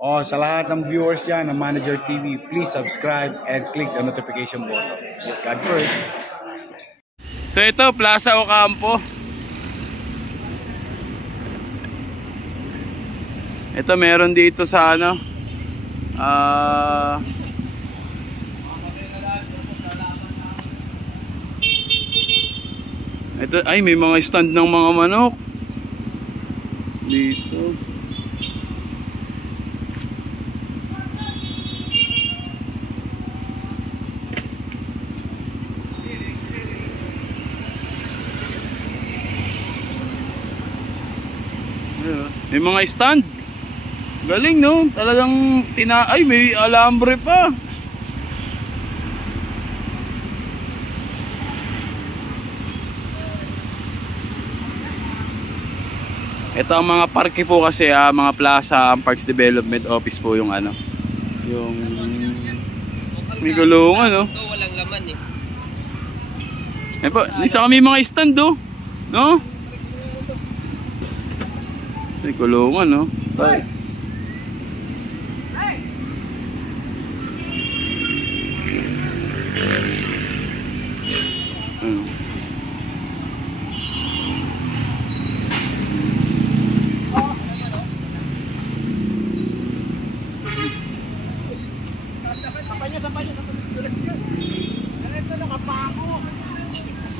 Oh, sa lahat ng viewers yan ng Manager TV, please subscribe and click the notification button. God first. So ito, Plaza Ocampo. Ito meron dito sa ano, ito ay may mga stand ng mga manok dito. May mga stand. Galing no, talagang ay may alambre pa. Ito ang mga parke po kasi mga plaza, ang Parks Development Office po yung ano. Yung may gulungan no. Walang laman eh. Eh po, isa kami mga stand do. No? May gulungan no. Bye.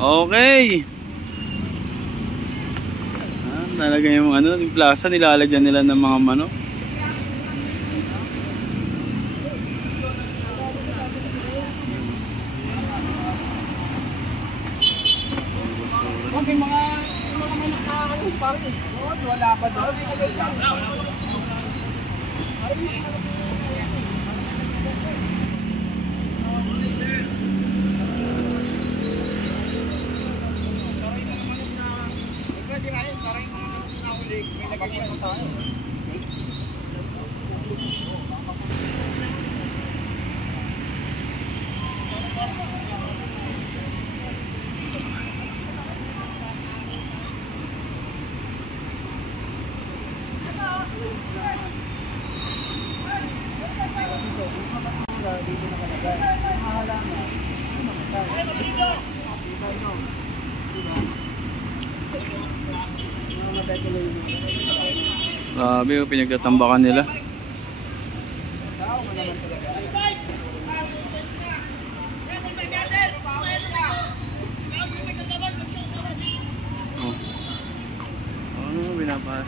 Okay. Talaga yung ano, yung plaza nilalagyan nila ng mga manok. Okay, mga manok na kayo, pare. Wala pa doon. Grabe yung pinagtatambakan nila. Oh. Ano binapas?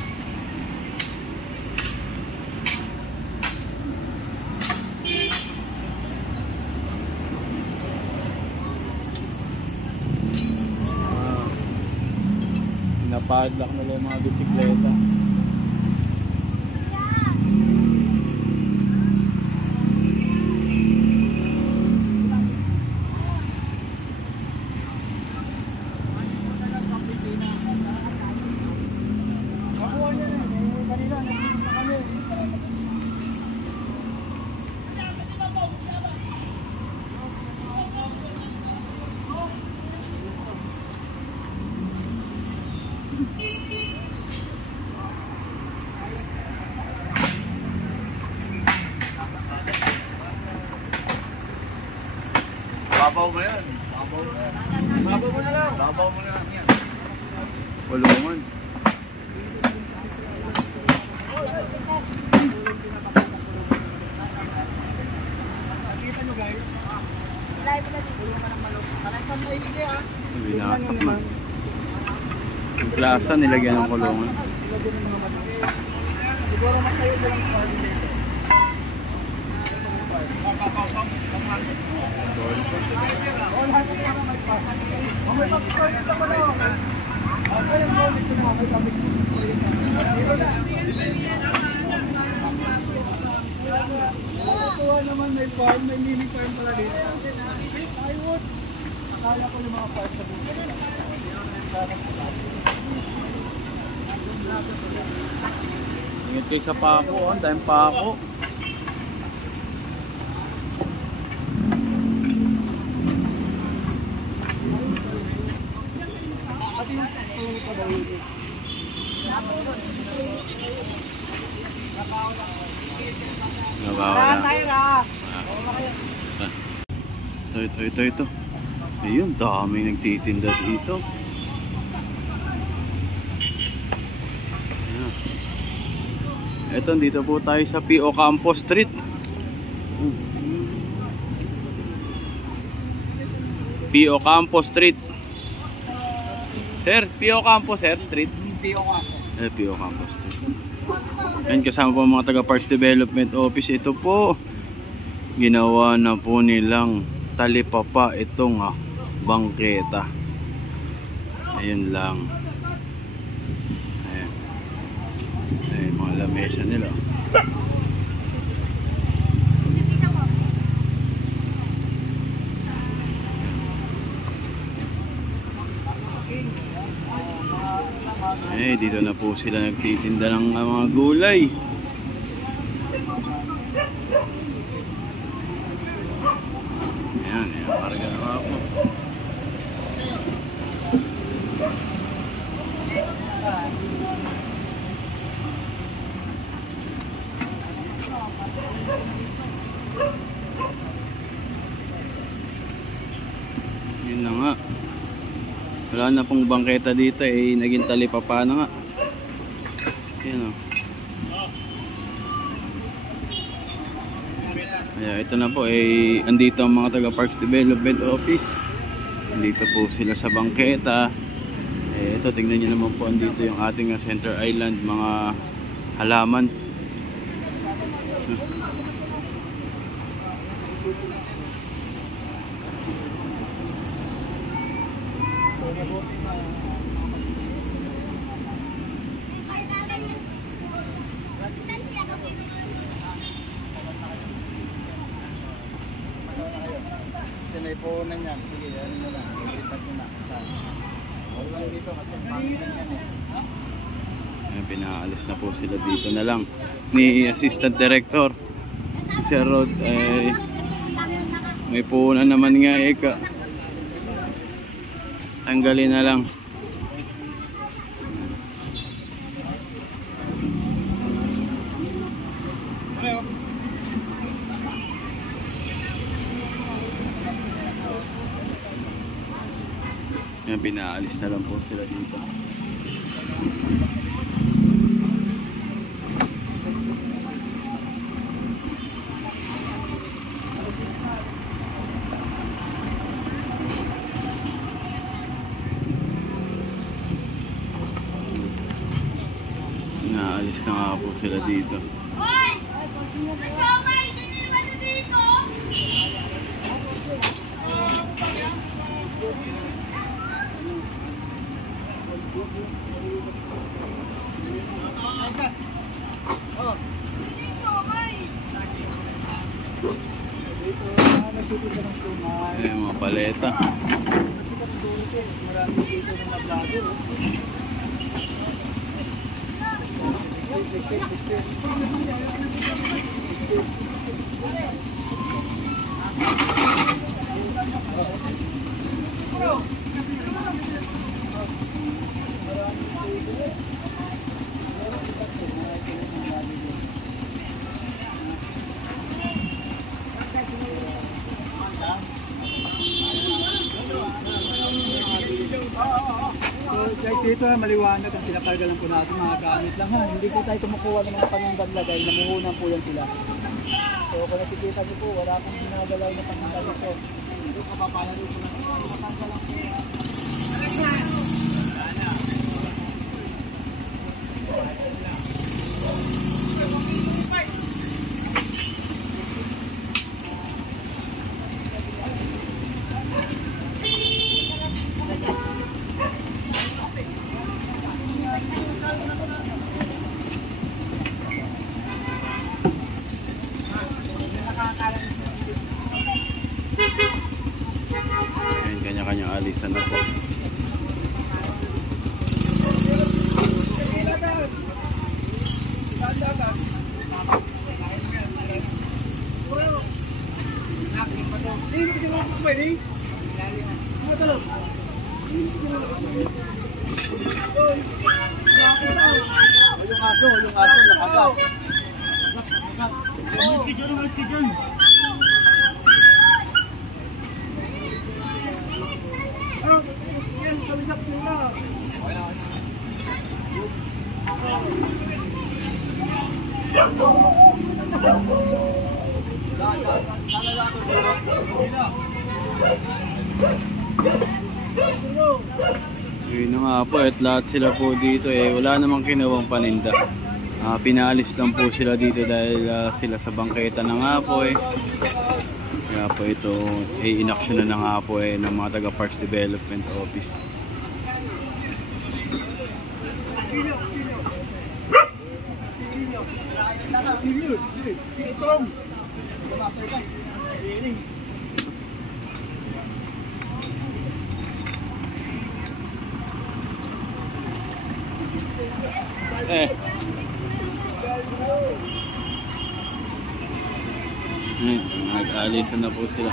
Pinapadlock na lang mga bisikleta. Babaw mo yan. Babaw mo na lang. Babaw mo na lang yan. Walungan. Nakita nyo guys. Live na dito yung manang malok. Talagang may hindi ah. Binasak na. Yung plaza nilagyan ng kulungan. Siguro matayo lang po. Naman may farm, may mini farm pala dito. Plywood. Akala ko yung mga farm sa buhay. Ingat kayo sa pako, ang daming pako. Nawawala. Ito. Ayun, dami nagtitinda dito. Ayan. Ito, dito po tayo sa P.O. Campos Street. P.O. Campos Street. Sir, P.O. Campos, sir, Street. P.O. Campos Street. Ayan, kasama po mga taga Parks Development Office. Ito po, ginawa na po nilang talipapa itong bangketa. Ayun lang. Ayun, mga lamesa nila. Dito na po sila nagtitinda ng mga gulay. Ayan, parga na po. Yun na nga. Wala na pong bangketa dito, naging talipapa na nga. Ayan o. Kaya ito na po, andito ang mga taga Parks Development Office. Andito po sila sa bangketa. Ito, tingnan nyo naman po, andito yung ating Center Island, mga halaman. Sinaipunan yan. Sige, ano nyo lang. Ilipat nyo na. Wala dito kasi pangit yan Ayan, pinaalis na po sila dito na lang ni Assistant Director Sir Rod. May punan naman nga tanggalin na lang. Yan, pinaalis na lang po sila dito. Naalis na nga po sila dito. Hoy! Masaway! Hindi naman dito! Ayan, mga paleta. Guys, dito maliwanag ang pinakarga lang po natin mga gamit lang ha. Hindi po tayo kumukuha ng mga panundan-lagay, namuhunan po yan sila. So kung nakikita niyo po, wala pong ginagalaw na panundan nito. Hindi ko kapapala rin po lang. Kapapala lang po yan. Ayan, kanya-kanyang alisan na po. Yung aso, nakagat. Yun na nga po, at lahat sila po dito wala namang kinuwang paninda. Pinaalis lang po sila dito dahil sila sa bangketa na nga po Kaya po ito inaksyonan na nga po ng mga taga Parks Development Office. Nag-aalisan na po sila.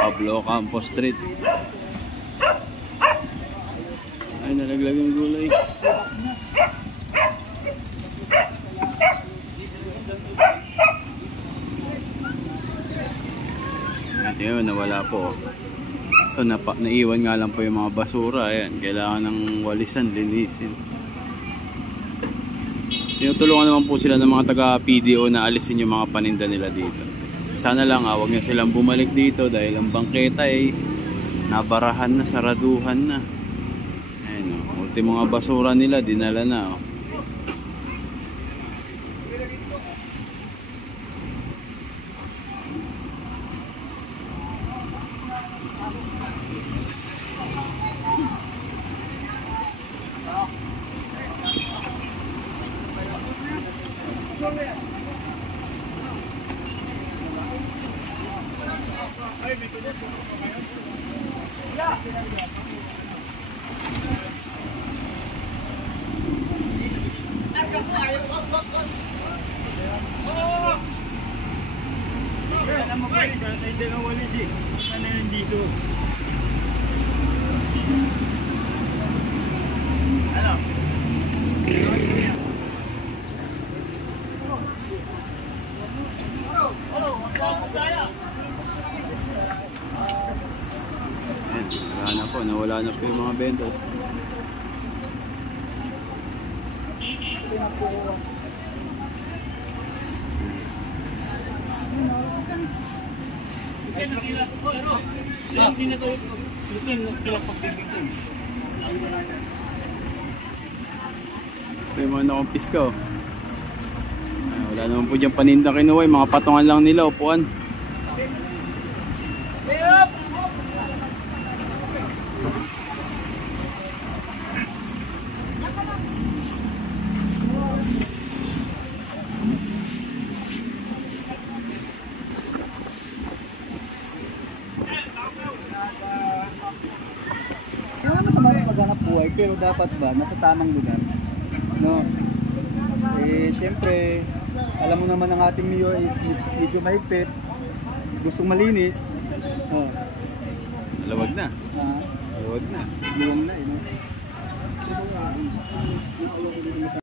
Pablo Campos Street. Ay, nalaglag yung gulay. At yun, nawala po. So naiwan nga lang po yung mga basura. Ayan, kailangan ng walisan, linisin. Tinutulungan naman po sila ng mga taga-PDO na alisin yung mga paninda nila dito. Sana lang huwag niyo silang bumalik dito dahil ang bangketa nabarahan na, saraduhan na. Ayun, ultimo mga basura nila dinala na. Nawala na po yung mga vendors. Ito yung mga nakumpiska. Wala naman po dyan paninda kinuha. Mga patungan lang nila, upuan. Pero dapat ba nasa tamang lugar, no? Siyempre alam mo naman ang ating mayor is medyo mahigpit, gustong malinis. Maluwag na. Maluwag na. Luwag na, no?